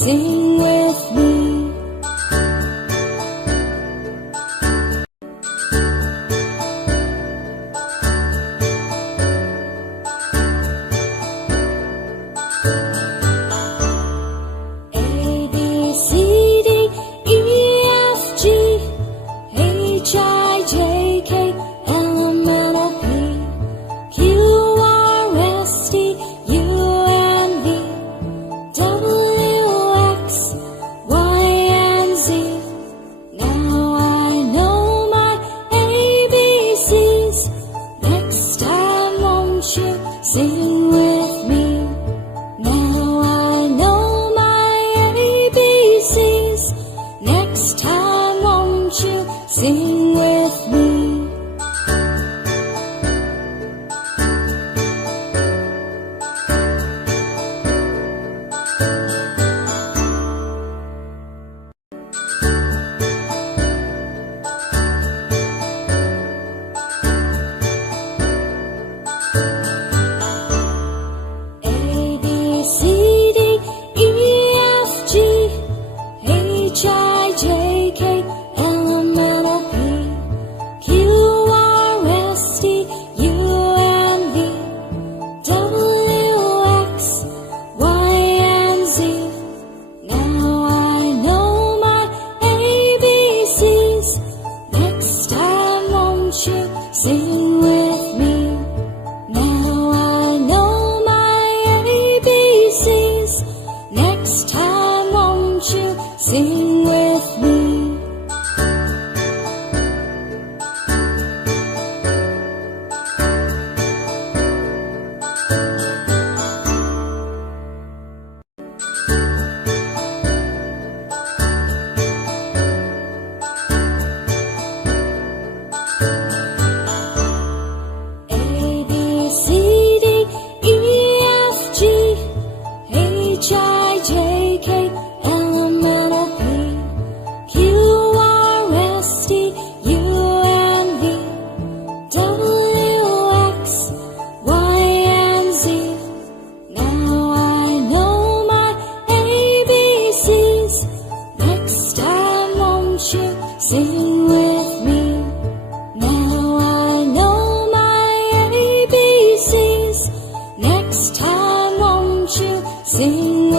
sing with me. A, B, C, D, E, F, G, H, I, J, K, L, M, N, O, P, Q, R, S, T, U, and V, W, X, Y, and Z. Now I know my ABCs. Next time won't you sing with me? Now I know my ABCs. Next time won't you sing with me? A, B, C, D, E, F, G, H, I, J, K, L, M, N, O, P, Q, R, S, T, U, and V, W, X, Y, and Z. Now I know my ABCs. Next time won't you sing with me? Now I know my ABCs. Next time won't you sing with me? A, B, C, D, E, F, G, H, I, J, K, L, M, N, O, P, Q, R, S, T, U, and V, W, X, Y, and Z. Now I know my ABCs. Next time won't you sing with me? Now I know my ABCs. Next time won't you sing